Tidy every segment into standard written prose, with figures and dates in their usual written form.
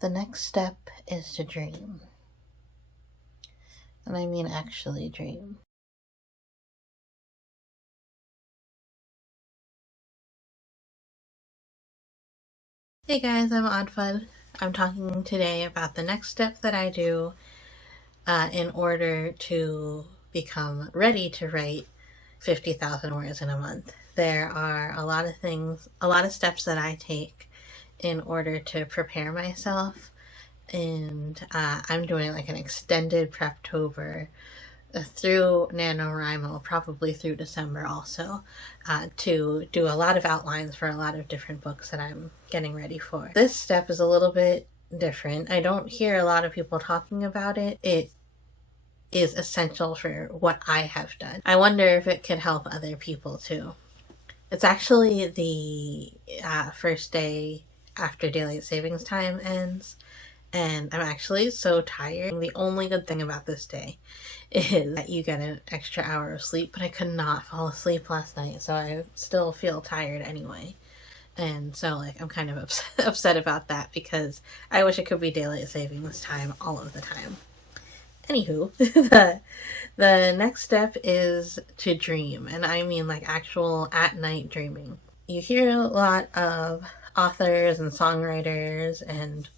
The next step is to dream. And I mean actually dream. Hey guys, I'm oddfud. I'm talking today about the next step that I do in order to become ready to write 50,000 words in a month. There are a lot of things, a lot of steps that I take in order to prepare myself, and I'm doing like an extended Preptober through NaNoWriMo, probably through December also, to do a lot of outlines for a lot of different books that I'm getting ready for. This step is a little bit different. I don't hear a lot of people talking about it. It is essential for what I have done. I wonder if it could help other people too. It's actually the first day after daylight savings time ends, and I'm actually so tired. The only good thing about this day is that you get an extra hour of sleep, but I could not fall asleep last night, so I still feel tired anyway. And so like I'm kind of upset about that, because I wish it could be daylight savings time all of the time. Anywho, the next step is to dream, and I mean like actual at night dreaming. You hear a lot of authors and songwriters and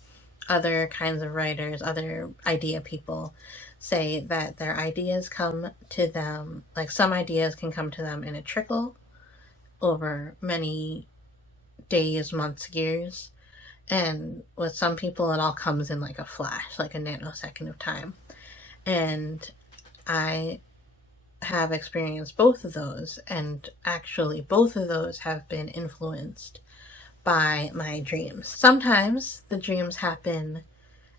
other kinds of writers, other idea people say that their ideas come to them, like some ideas can come to them in a trickle over many days, months, years. And with some people, it all comes in like a flash, like a nanosecond of time. And I have experienced both of those, and actually both of those have been influenced by my dreams. Sometimes the dreams happen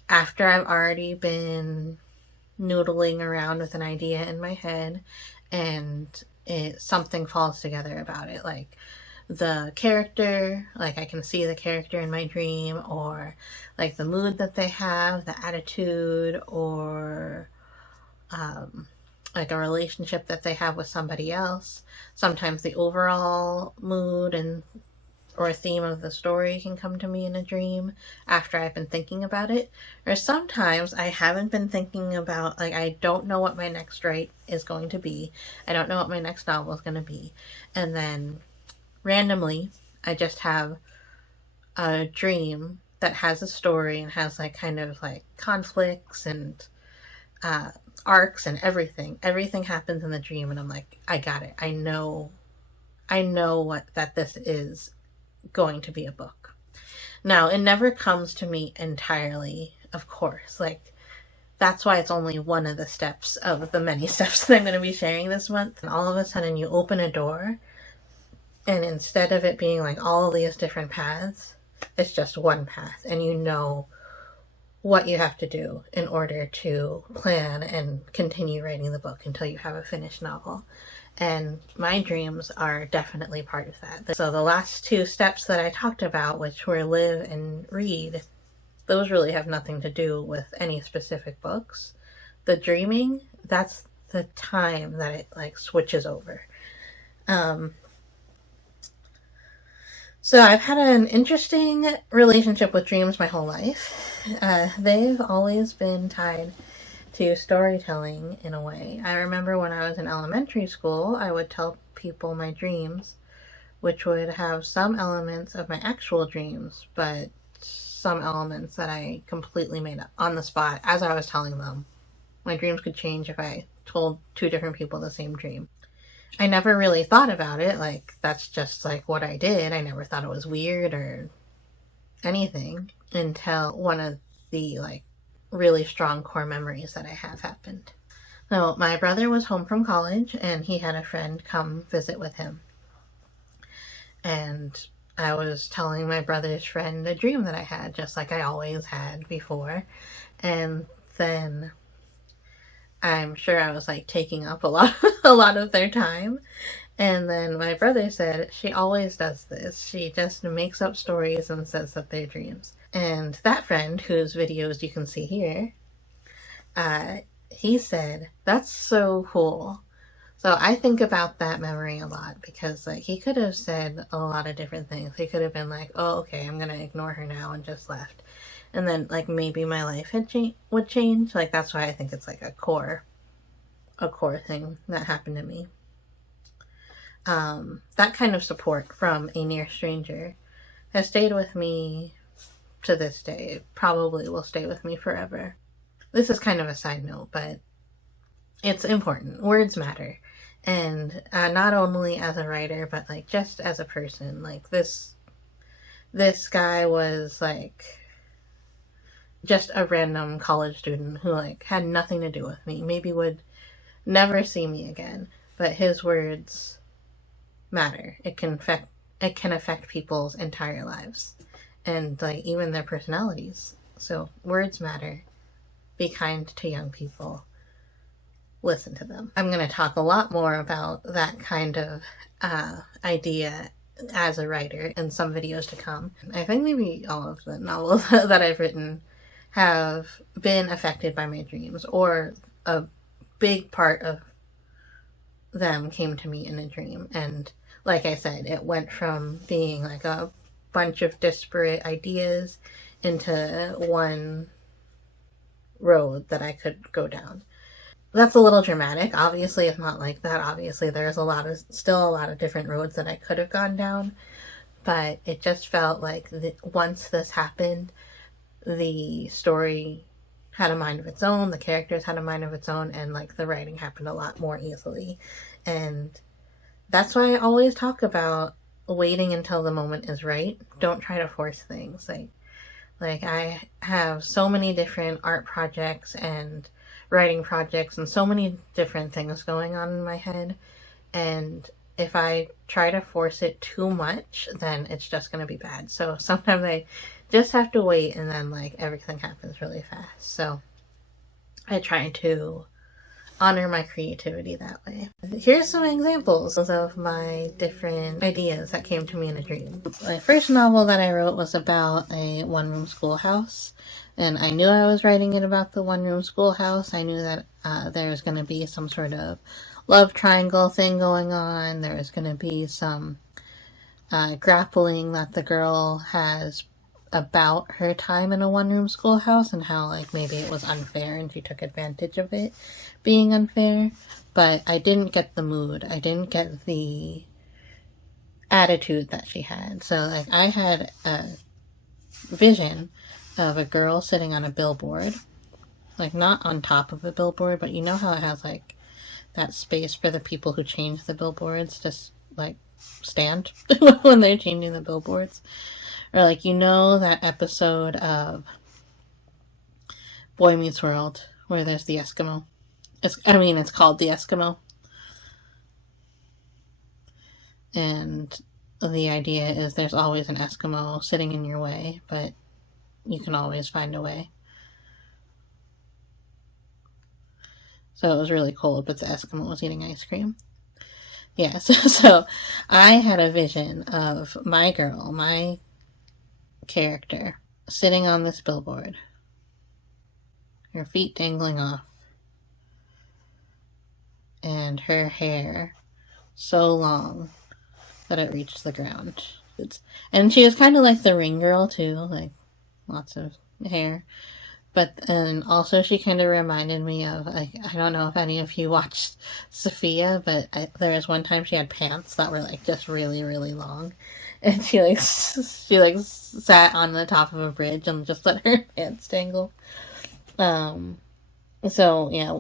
after I've already been noodling around with an idea in my head and something falls together about it, like the character, like I can see the character in my dream, or like the mood that they have, the attitude, or like a relationship that they have with somebody else. Sometimes the overall mood and or theme of the story can come to me in a dream after I've been thinking about it. Or sometimes I haven't been thinking about, like I don't know what my next write is going to be. I don't know what my next novel is going to be. And then randomly I just have a dream that has a story and has like kind of like conflicts and arcs and everything. Everything happens in the dream and I'm like, I got it. I know that this is going to be a book. Now, it never comes to me entirely, of course. Like, that's why it's only one of the steps of the many steps that I'm going to be sharing this month. And all of a sudden you open a door, and instead of it being like all of these different paths, it's just one path, and you know what you have to do in order to plan and continue writing the book until you have a finished novel. And my dreams are definitely part of that. So the last two steps that I talked about, which were live and read, those really have nothing to do with any specific books. The dreaming, that's the time that it like switches over. So I've had an interesting relationship with dreams my whole life. They've always been tied to storytelling in a way. I remember when I was in elementary school, I would tell people my dreams, which would have some elements of my actual dreams, but some elements that I completely made up on the spot as I was telling them. My dreams could change if I told two different people the same dream. I never really thought about it, like that's just like what I did. I never thought it was weird or anything until one of the like really strong core memories that I have happened. So my brother was home from college and he had a friend come visit with him. And I was telling my brother's friend a dream that I had, just like I always had before. And then I'm sure I was like taking up a lot of their time. And then my brother said, she always does this. She just makes up stories and says that they're dreams. And that friend, whose videos you can see here, he said, that's so cool So I think about that memory a lot because like he could have said a lot of different things. He could have been like, "Oh, okay, I'm gonna ignore her now," and just left. And then like maybe my life would change. Like that's why I think it's like a core thing that happened to me. That kind of support from a near stranger has stayed with me to this day. It probably will stay with me forever. This is kind of a side note, but it's important. Words matter. And not only as a writer, but like just as a person. Like this guy was like just a random college student who like had nothing to do with me. Maybe would never see me again. But his words matter. It can affect people's entire lives. And like even their personalities. So words matter. Be kind to young people. Listen to them. I'm going to talk a lot more about that kind of idea as a writer in some videos to come. I think maybe all of the novels that I've written have been affected by my dreams, or a big part of them came to me in a dream. And like I said, it went from being like a bunch of disparate ideas into one road that I could go down. That's a little dramatic. Obviously, it's not like that. Obviously, there's still a lot of different roads that I could have gone down. But it just felt like once this happened, the story had a mind of its own, the characters had a mind of its own, and like the writing happened a lot more easily. And that's why I always talk about waiting until the moment is right. Don't try to force things. Like I have so many different art projects and writing projects and so many different things going on in my head, and if I try to force it too much, then it's just going to be bad. So sometimes I just have to wait, and then like everything happens really fast. So I try to honor my creativity that way. Here's some examples of my different ideas that came to me in a dream. My first novel that I wrote was about a one-room schoolhouse. And I knew I was writing it about the one-room schoolhouse. I knew that there was going to be some sort of love triangle thing going on. There was going to be some grappling that the girl has about her time in a one-room schoolhouse and how like maybe it was unfair and she took advantage of it being unfair. But I didn't get the mood. I didn't get the attitude that she had. So like I had a vision of a girl sitting on a billboard, like not on top of a billboard, but you know how it has like that space for the people who change the billboards to like stand when they're changing the billboards, or like you know that episode of Boy Meets World where there's the Eskimo. It's called the Eskimo, and the idea is there's always an Eskimo sitting in your way, but you can always find a way. So it was really cold, but the Eskimo was eating ice cream. Yeah, so I had a vision of my girl, my character, sitting on this billboard, her feet dangling off, and her hair so long that it reached the ground. And she was kind of like the Ring Girl too, like lots of hair. But then also she kind of reminded me of, like, I don't know if any of you watched Sophia, but there was one time she had pants that were like just really, really long. And she sat on the top of a bridge and just let her pants dangle. So, yeah,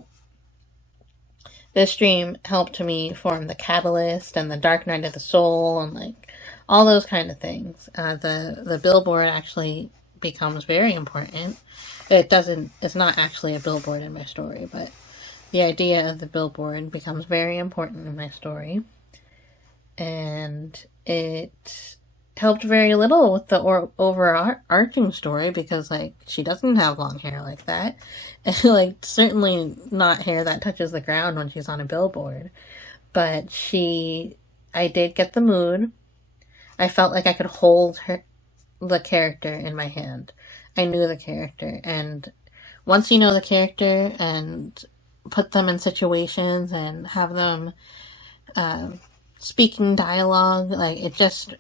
this dream helped me form the Catalyst and the Dark Night of the Soul and like all those kind of things. The billboard actually becomes very important. It's not actually a billboard in my story, but the idea of the billboard becomes very important in my story. And it helped very little with the overarching story because, like, she doesn't have long hair like that. And, like, certainly not hair that touches the ground when she's on a billboard. But I did get the mood. I felt like I could hold the character in my hand. I knew the character, and once you know the character and put them in situations and have them speaking dialogue. Like it just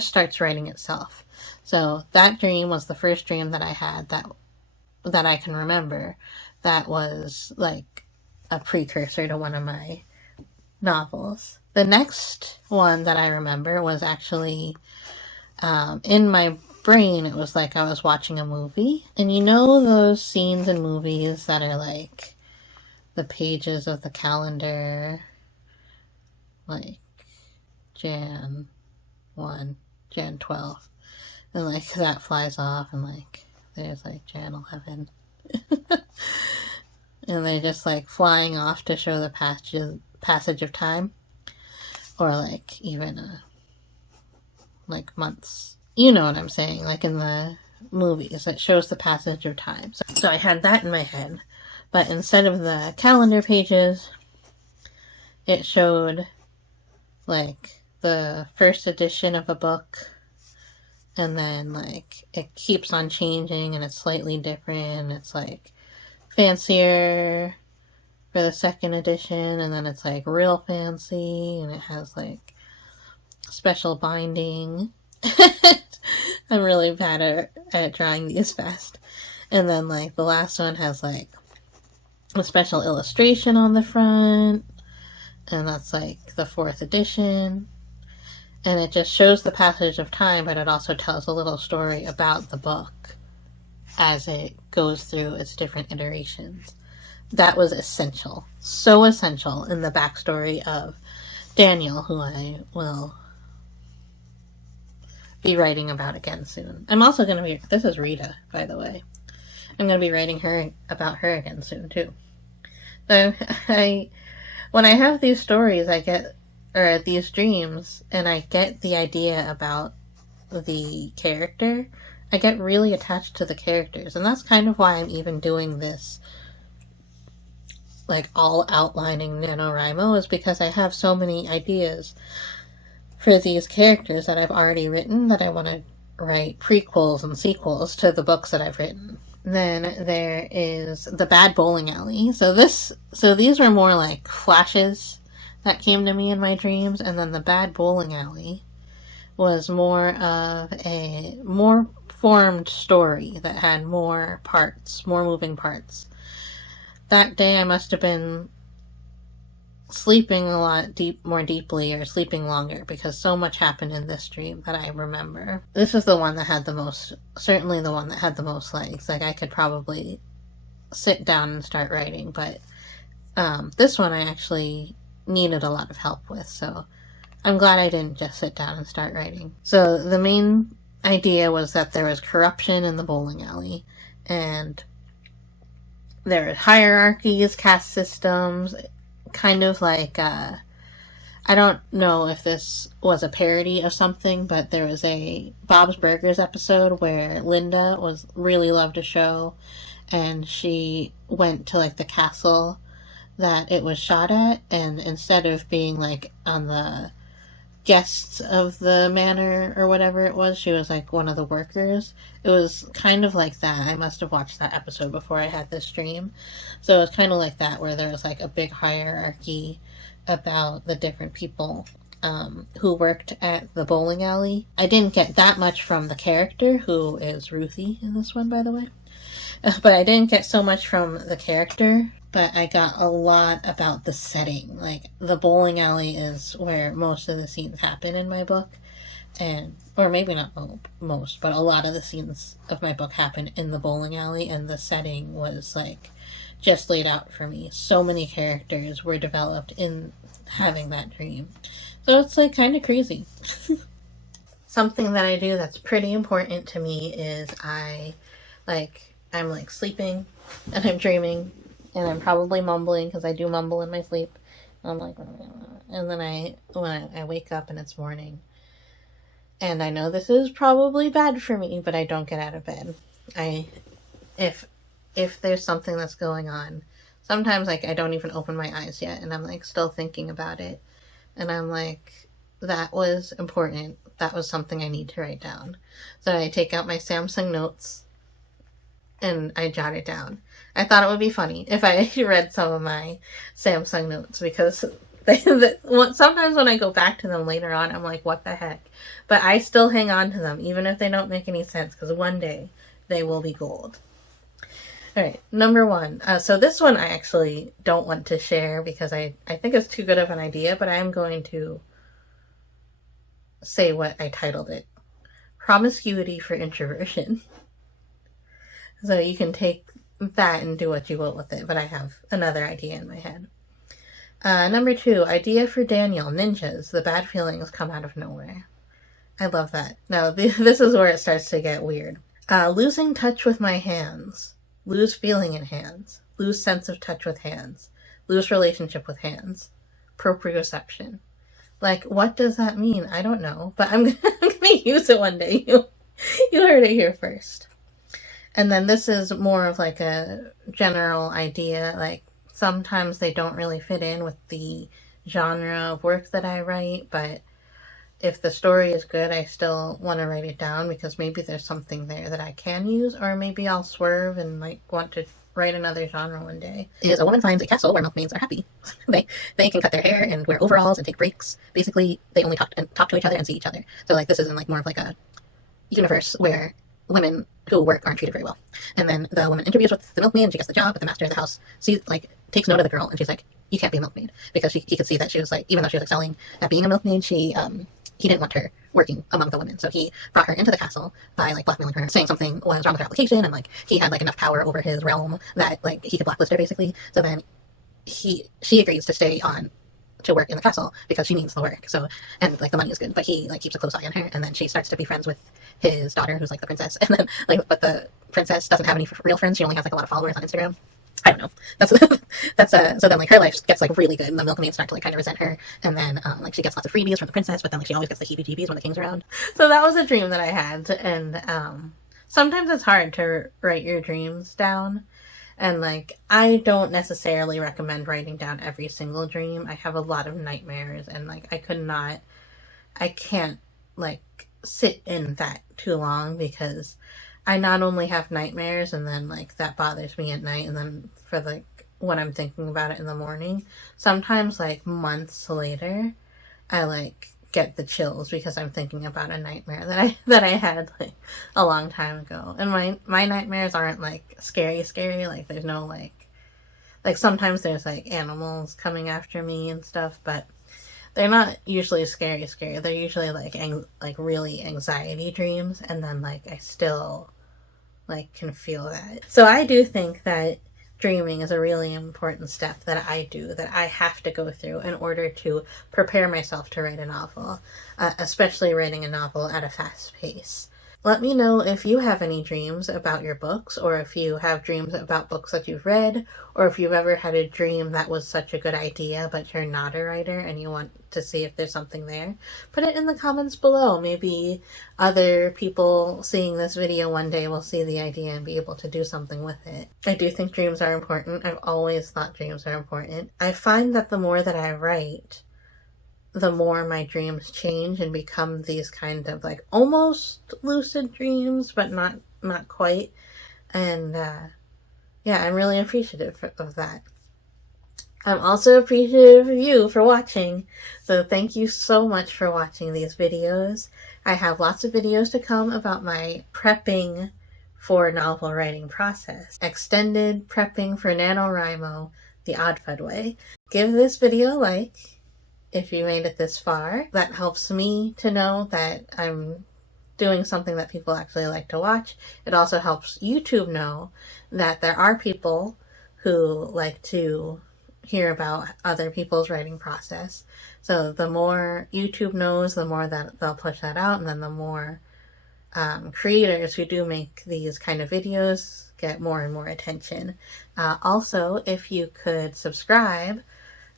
starts writing itself. So that dream was the first dream that I had that I can remember that was like a precursor to one of my novels. The next one that I remember was actually in my brain. It was like I was watching a movie. And you know those scenes in movies that are like the pages of the calendar, like Jan 1, Jan 12, and like that flies off and like there's like Jan 11. And they're just like flying off to show the passage of time, or like even like months. You know what I'm saying? Like in the movies, it shows the passage of time. So I had that in my head, but instead of the calendar pages, it showed like the first edition of a book, and then like it keeps on changing and it's slightly different. It's like fancier for the second edition, and then it's like real fancy, and it has like special binding. I'm really bad at drawing these fast. And then like the last one has like a special illustration on the front, and that's like the fourth edition. And it just shows the passage of time, but it also tells a little story about the book as it goes through its different iterations. That was essential. So essential in the backstory of Daniel, who I will be writing about again soon. I'm also going to be... This is Rita, by the way. I'm going to be writing about her again soon, too. So, when I have these stories, or these dreams, and I get the idea about the character, I get really attached to the characters. And that's kind of why I'm even doing this, like, all outlining NaNoWriMo, is because I have so many ideas for these characters that I've already written that I want to write prequels and sequels to the books that I've written. Then there is The Bad Bowling Alley. So these were more like flashes that came to me in my dreams, and then The Bad Bowling Alley was more of a more formed story that had more parts, more moving parts. That day I must have been sleeping a lot more deeply, or sleeping longer, because so much happened in this dream that I remember. This is the one that had the most, certainly the one that had the most legs. Like I could probably sit down and start writing, but this one I actually needed a lot of help with, so I'm glad I didn't just sit down and start writing. So the main idea was that there was corruption in the bowling alley, and there were hierarchies, caste systems, kind of like, I don't know if this was a parody of something, but there was a Bob's Burgers episode where Linda really loved a show, and she went to like the castle that it was shot at, and instead of being like on the guests of the manor or whatever it was, she was like one of the workers. It was kind of like that. I must have watched that episode before I had this dream. So it was kind of like that, where there was like a big hierarchy about the different people who worked at the bowling alley. I didn't get that much from the character, who is Ruthie in this one, by the way. But I didn't get so much from the character, but I got a lot about the setting. Like, the bowling alley is where most of the scenes happen in my book, or maybe not most, but a lot of the scenes of my book happen in the bowling alley, and the setting was, like, just laid out for me. So many characters were developed in having that dream. So it's, like, kind of crazy. Something that I do that's pretty important to me is I'm like sleeping and I'm dreaming, and I'm probably mumbling, because I do mumble in my sleep. I'm like, and then when I wake up and it's morning, and I know this is probably bad for me, but I don't get out of bed. If there's something that's going on, sometimes like I don't even open my eyes yet, and I'm like still thinking about it, and I'm like, that was important. That was something I need to write down. So I take out my Samsung Notes, and I jot it down. I thought it would be funny if I read some of my Samsung notes, because sometimes when I go back to them later on, I'm like, what the heck? But I still hang on to them, even if they don't make any sense, because one day they will be gold. All right, number 1. So this one I actually don't want to share because I think it's too good of an idea, but I'm going to say what I titled it. Promiscuity for Introversion. So you can take that and do what you will with it, but I have another idea in my head. Number 2, idea for Daniel, ninjas. The bad feelings come out of nowhere. I love that. Now, this is where it starts to get weird. Losing touch with my hands. Lose feeling in hands. Lose sense of touch with hands. Lose relationship with hands. Proprioception. Like, what does that mean? I don't know, but I'm gonna use it one day. You heard it here first. And then this is more of like a general idea. Like, sometimes they don't really fit in with the genre of work that I write, but if the story is good, I still want to write it down because maybe there's something there that I can use, or maybe I'll swerve and like want to write another genre one day. Is a woman finds a castle where milkmaids are happy. they can cut their hair and wear overalls and take breaks. Basically, they only talk to each other and see each other. So like this is in like more of like a universe where women who work aren't treated very well. And then the woman interviews with the milkmaid and she gets the job, but the master of the house takes note of the girl and she's like, you can't be a milkmaid, because he could see that she was like, even though she was excelling at being a milkmaid, he didn't want her working among the women. So he brought her into the castle by like blackmailing her, saying something was wrong with her application, and like he had like enough power over his realm that like he could blacklist her basically. So then she agrees to stay on to work in the castle because she needs the work. So, and like the money is good, but he like keeps a close eye on her, and then she starts to be friends with his daughter, who's like the princess. And then like, but the princess doesn't have any real friends. She only has like a lot of followers on Instagram. I don't know. That's so then like her life gets like really good, and the milkmaids start to like kind of resent her, and then like she gets lots of freebies from the princess, but then like she always gets the heebie-jeebies when the king's around. So that was a dream that I had, and sometimes it's hard to write your dreams down, and like I don't necessarily recommend writing down every single dream. I have a lot of nightmares, and like I can't like sit in that too long because I not only have nightmares and then like that bothers me at night, and then for like when I'm thinking about it in the morning, sometimes like months later I like get the chills because I'm thinking about a nightmare that I had like a long time ago. And my nightmares aren't like scary, like there's no like sometimes there's like animals coming after me and stuff, but they're not usually scary. They're usually like really anxiety dreams, and then like I still like can feel that. So I do think that dreaming is a really important step that I do, that I have to go through in order to prepare myself to write a novel, especially writing a novel at a fast pace. Let me know if you have any dreams about your books, or if you have dreams about books that you've read, or if you've ever had a dream that was such a good idea but you're not a writer and you want to see if there's something there. Put it in the comments below. Maybe other people seeing this video one day will see the idea and be able to do something with it. I do think dreams are important. I've always thought dreams are important. I find that the more that I write, the more my dreams change and become these kind of like almost lucid dreams, but not quite. And yeah, I'm really appreciative of that. I'm also appreciative of you for watching. So thank you so much for watching these videos. I have lots of videos to come about my prepping for novel writing process. Extended prepping for NaNoWriMo, the oddfud way. Give this video a like if you made it this far. That helps me to know that I'm doing something that people actually like to watch. It also helps YouTube know that there are people who like to hear about other people's writing process. So the more YouTube knows, the more that they'll push that out, and then the more creators who do make these kind of videos get more and more attention. Also, if you could subscribe,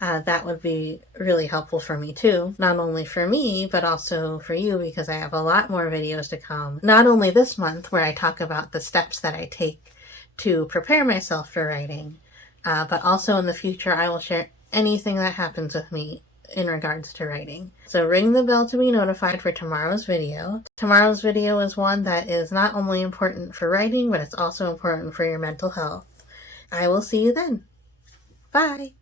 that would be really helpful for me too. Not only for me, but also for you, because I have a lot more videos to come. Not only this month, where I talk about the steps that I take to prepare myself for writing, but also in the future I will share anything that happens with me in regards to writing. So ring the bell to be notified for tomorrow's video. Tomorrow's video is one that is not only important for writing, but it's also important for your mental health. I will see you then. Bye!